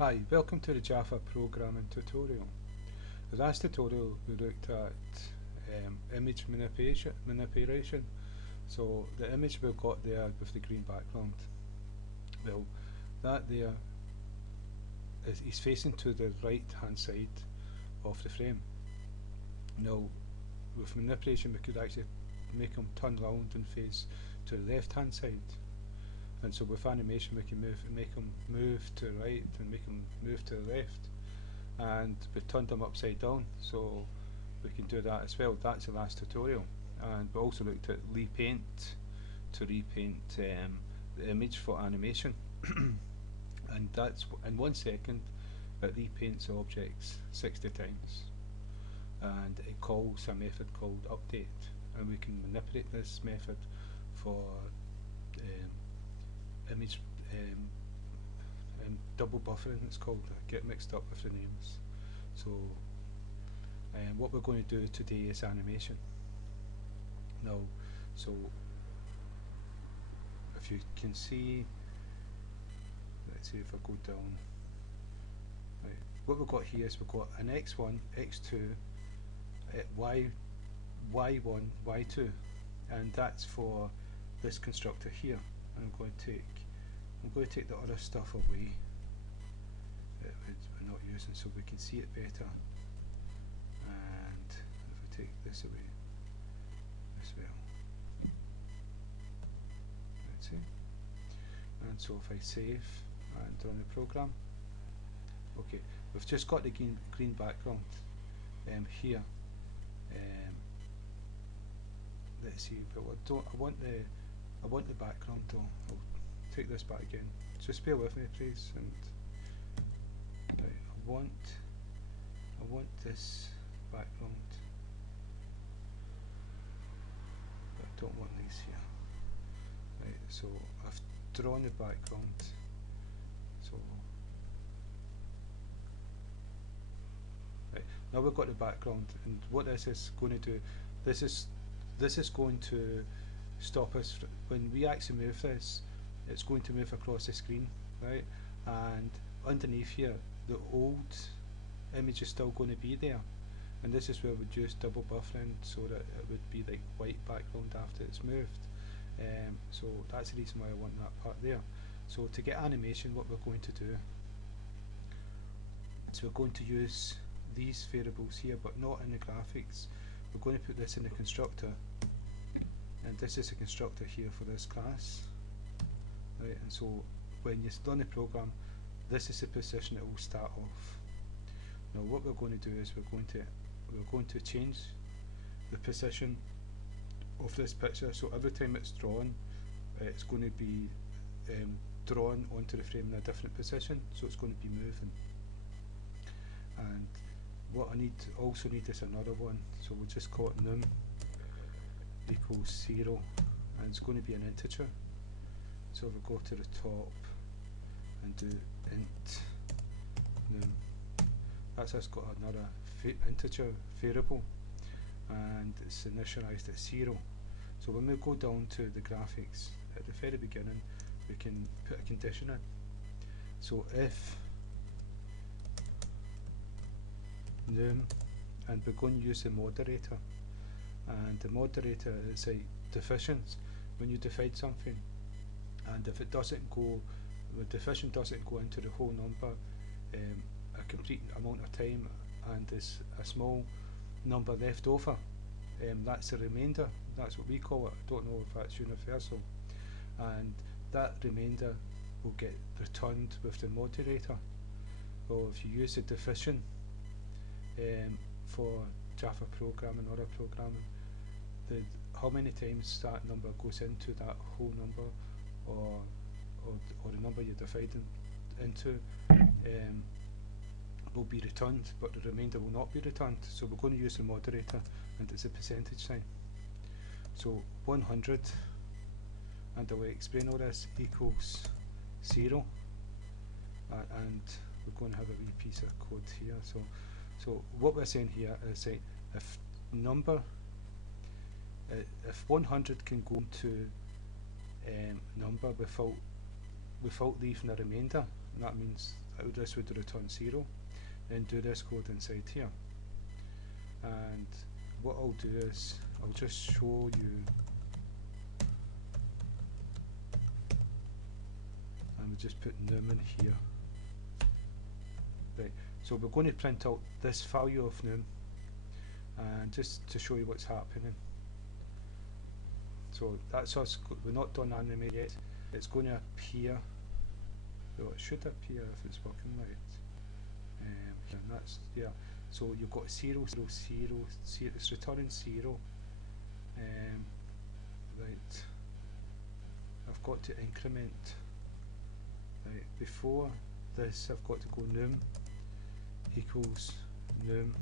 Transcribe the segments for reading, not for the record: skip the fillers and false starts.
Hi, welcome to the Java programming tutorial. The last tutorial we looked at image manipulation. So the image we've got there with the green background, well, that there is facing to the right hand side of the frame. Now, with manipulation we could actually make them turn round and face to the left hand side. And so with animation we can make them move to the right and make them move to the left. And we turned them upside down, so we can do that as well. That's the last tutorial. And we also looked at repaint to repaint the image for animation. And that's in 1 second it repaints the objects 60 times. And it calls a method called update, and we can manipulate this method for image double buffering, it's called. I get mixed up with the names. So what we're going to do today is animation. Now, so if you can see, let's see if I go down. Right. What we've got here is we've got an x1, x2, y1, y2, and that's for this constructor here. And I'm going to take the other stuff away that we're not using so we can see it better. And if I take this away as well, let's see. And so if I save and run the program, okay, we've just got the green background here. Let's see, but I want the background though. I'll take this back again. Just bear with me, please. And right, I want this background. But I don't want these here. Right, so I've drawn the background. So right, now we've got the background, and what this is going to do, this is going to stop us when we actually move this. It's going to move across the screen, right? And underneath here, the old image is still going to be there, and this is where we'd use double buffering so that it would be like white background after it's moved. So that's the reason why I want that part there. So to get animation, what we're going to do is we're going to use these variables here, but not in the graphics. We're going to put this in the constructor, and this is a constructor here for this class. Right, and so when you run the program, this is the position it will start off. Now what we're going to do is we're going to change the position of this picture. So every time it's drawn, it's going to be drawn onto the frame in a different position. So it's going to be moving. And what I also need is another one. So we'll just call it num equals 0, and it's going to be an integer. So if we go to the top and do int num, that's just got another integer variable, and it's initialized at 0. So when we go down to the graphics at the very beginning, we can put a condition in. So if num, and we're going to use the moderator, and the moderator is like deficient. When you divide something, and if it doesn't go, the division doesn't go into the whole number a complete amount of time, and there's a small number left over, that's the remainder. That's what we call it. I don't know if that's universal, and that remainder will get returned with the moderator. Or if you use the division for Java programming or other programming, how many times that number goes into that whole number, or the number you're dividing into, will be returned, but the remainder will not be returned. So we're going to use the moderator, and it's a percentage sign. So 100, and I will explain all this, equals 0, and we're going to have a wee piece of code here. So what we're saying here is that if 100 can go into number without leaving a remainder, and that means this would return 0. Then do this code inside here. And what I'll do is I'll just show you, and we'll just put num in here. Right, so we're going to print out this value of num, and just to show you what's happening. So that's us, we're not done animate yet. It's going to appear, so it should appear if it's working right. And that's, yeah, so you've got 0, 0, 0, 0, it's returning 0. Right, I've got to increment. Right, before this I've got to go num equals num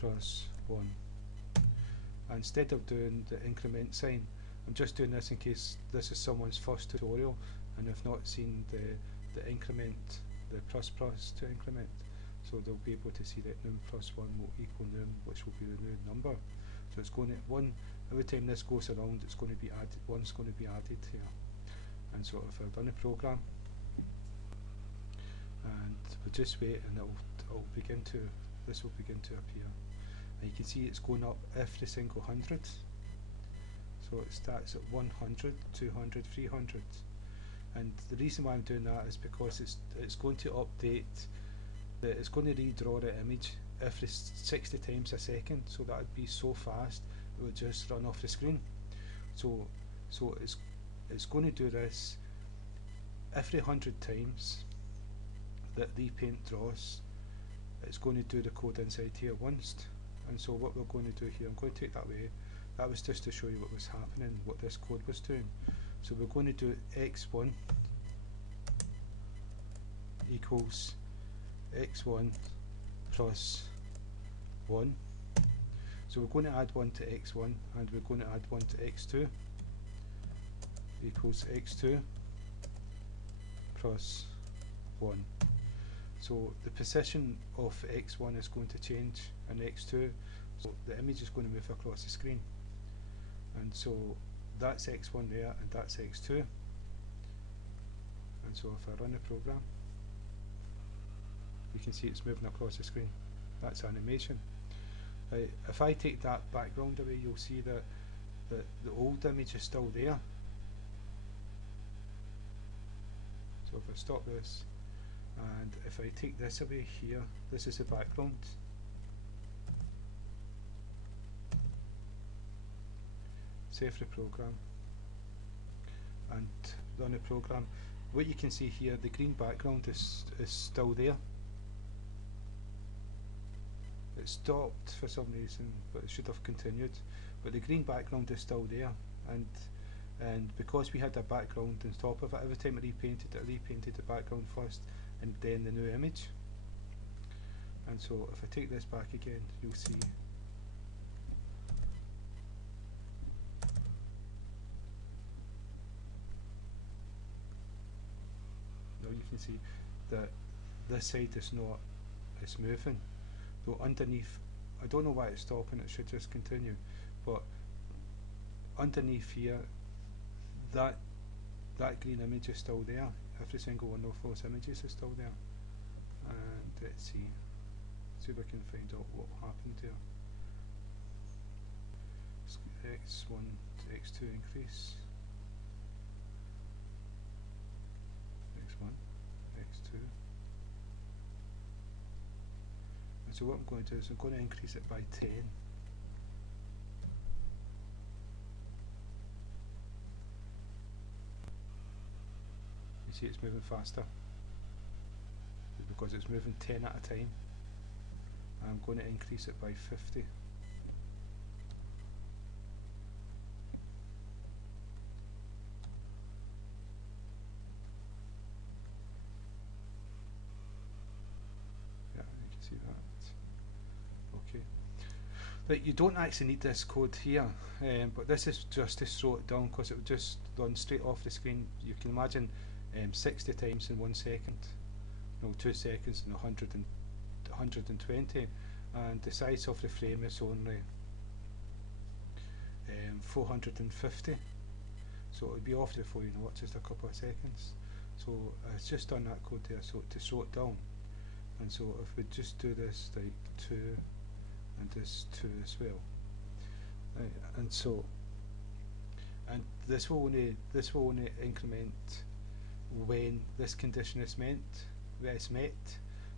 plus 1. And instead of doing the increment sign, I'm just doing this in case this is someone's first tutorial and have not seen the increment, the plus to increment. So they'll be able to see that num plus 1 will equal num, which will be the new number. So it's going to, every time this goes around, it's going to be added, 1's going to be added here. And so if I run a program, and we'll just wait, and it'll begin to, this will begin to appear. And you can see it's going up every single 100. So it starts at 100, 200, 300. And the reason why I'm doing that is because it's going to update, it's going to redraw the image every 60 times a second. So that would be so fast, it would just run off the screen. So it's going to do this every 100 times that Repaint draws. It's going to do the code inside here once. And so what we're going to do here, I'm going to take that away. That was just to show you what was happening, what this code was doing. So we're going to do x1 equals x1 plus 1. So we're going to add 1 to x1, and we're going to add 1 to x2 equals x2 plus 1. So the position of x1 is going to change, and x2, so the image is going to move across the screen. And so that's x1 there, and that's x2. And so if I run the program, you can see it's moving across the screen. That's animation. If I take that background away, you'll see that the old image is still there. So if I stop this, and if I take this away here, this is the background. Save the program and run the program. What you can see here, the green background is still there. It stopped for some reason, but it should have continued. But the green background is still there, and because we had a background on top of it, every time it repainted the background first and then the new image. And so if I take this back again, you'll see now you can see that this side is not, it's moving. Though underneath, I don't know why it's stopping, it should just continue, but underneath here, that green image is still there. Every single one of those images is still there. And let's see if we can find out what happened there. X1 to x2 increase. X1, x2. And so what I'm going to do is I'm going to increase it by 10. You see it's moving faster because it's moving 10 at a time. And I'm going to increase it by 50. Yeah, you can see that. Okay. But you don't actually need this code here, but this is just to slow it down because it will just run straight off the screen. You can imagine 60 times in 1 second, no, 2 seconds, and 120, and the size of the frame is only 450, so it'll be off before you know it, just a couple of seconds. So it's just done that code there, so to slow it down. And so if we just do this like 2 and this 2 as well, right, and so, and this will only increment when this condition is met.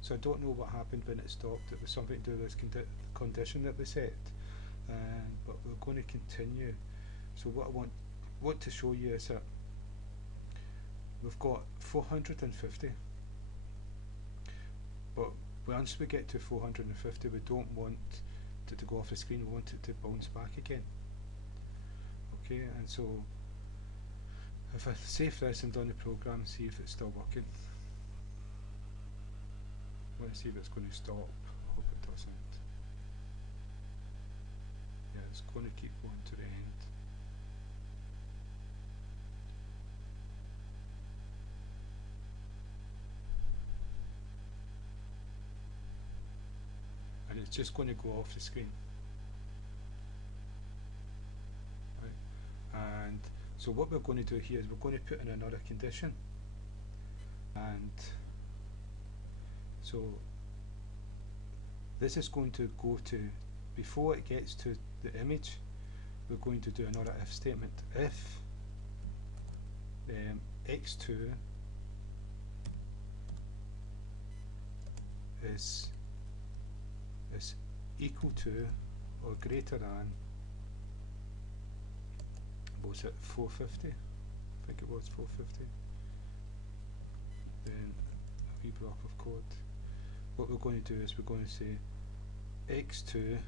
So I don't know what happened when it stopped. It was something to do with this condition that we set, but we're going to continue. So what I want to show you is that we've got 450, but once we get to 450, we don't want it to go off the screen. We want it to bounce back again. Okay, and so if I save this and run the program, see if it's still working. Let's see if it's going to stop. I hope it doesn't. Yeah, it's going to keep going to the end. And it's just going to go off the screen. Right. And so what we're going to do here is we're going to put in another condition. And so this is going to go to, before it gets to the image, we're going to do another if statement. If x2 is equal to or greater than, what was it, 450? I think it was 450. Then a wee block of code. What we're going to do is we're going to say x2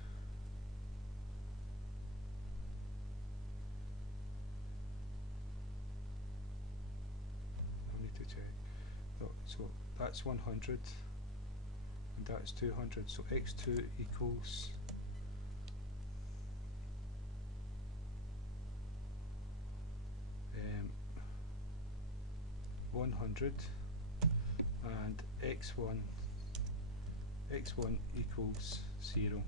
I need to check. Oh, so that's 100 and that's 200. So x2 equals 100 and x1 equals 0,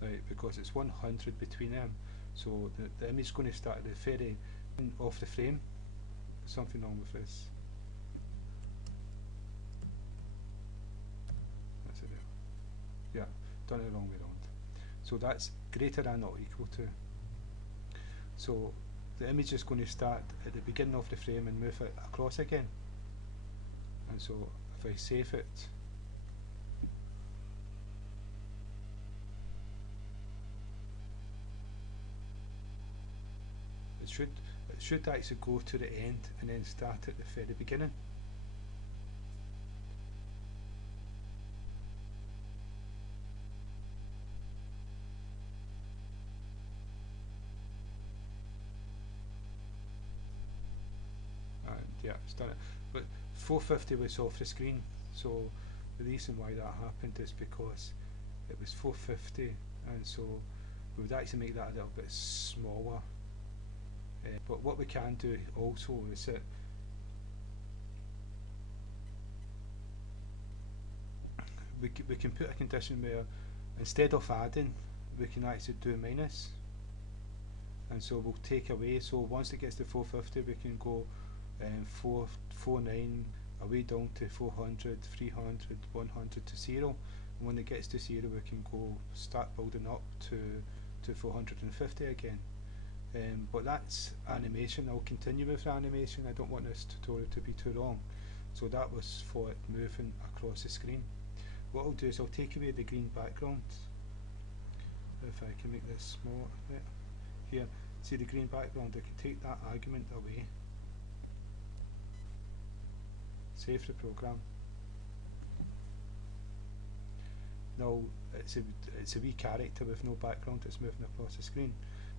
right, because it's 100 between them. So the image is going to start at the very end of the frame. There's something wrong with this. That's it there. Yeah, done it the wrong way around. So that's greater than or equal to. So the image is going to start at the beginning of the frame and move it across again. And so if I save it, it should actually go to the end and then start at the very beginning. And yeah, it's done it. But 450 was off the screen, so the reason why that happened is because it was 450, and so we would actually make that a little bit smaller. But what we can do also is that we can put a condition where instead of adding, we can actually do minus, and so we'll take away. So once it gets to 450, we can go 449 away down to 400, 300, 100 to 0. And when it gets to 0, we can go start building up to 450 again. But that's animation. I'll continue with the animation. I don't want this tutorial to be too long. So that was for it moving across the screen. What I'll do is I'll take away the green background. If I can make this small, yeah. Here, see the green background, I can take that argument away. Save the program. Now it's a wee character with no background that's moving across the screen.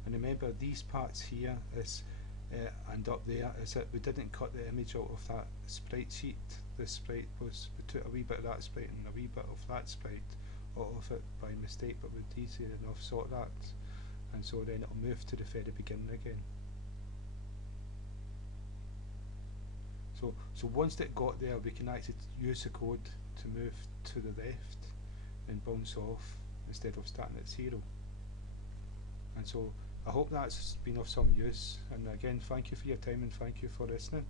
And remember, these parts here is and up there is that we didn't cut the image out of that sprite sheet. This sprite was, we took a wee bit of that sprite and a wee bit of that sprite out of it by mistake, but we'd easy enough sort that, and so then it'll move to the very beginning again. So once it got there, we can actually use the code to move to the left and bounce off instead of starting at 0. And so I hope that's been of some use, and again, thank you for your time and thank you for listening.